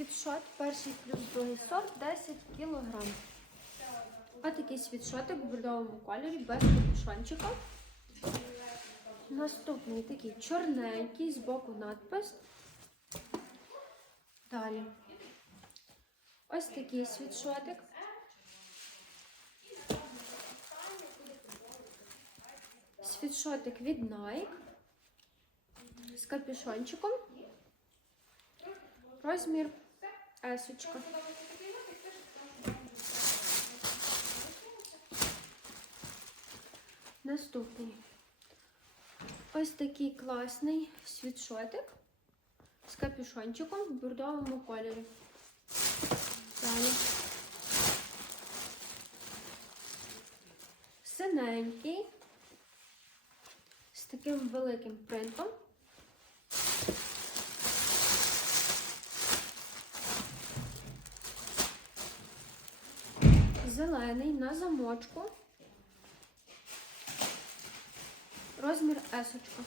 світшот, перший плюс другий сорт, 10 кг. Ось такий світшотик в бордовому кольорі без капюшончика. Наступний такий чорненький, збоку надпис. Далі. Ось такий світшотик. Світшотик від Nike з капюшончиком. Розмір есочка. Наступний. Ось такий класний світшотик з капюшончиком в бордовому кольорі. Далі. Синенький з таким великим принтом. Зелений на замочку. Розмір есочка.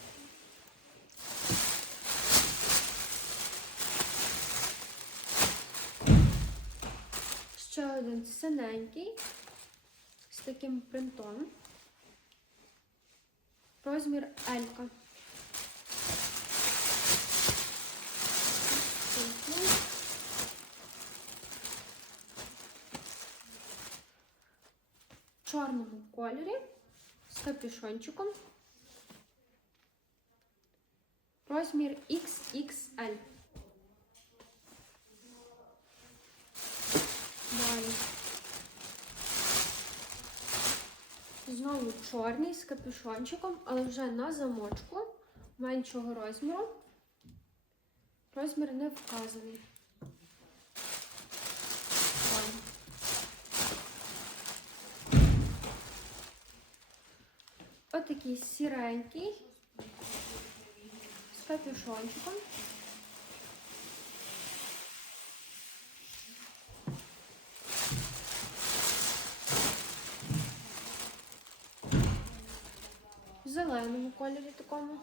Ще один синенький з таким принтом. Розмір Елька. В чорному кольорі з капюшончиком. Розмір XXL. Далі. Знову чорний з капюшончиком, але вже на замочку меншого розміру. Розмір не вказаний. Далі. Отакий сіренький з капюшончиком. В зеленому кольорі такому.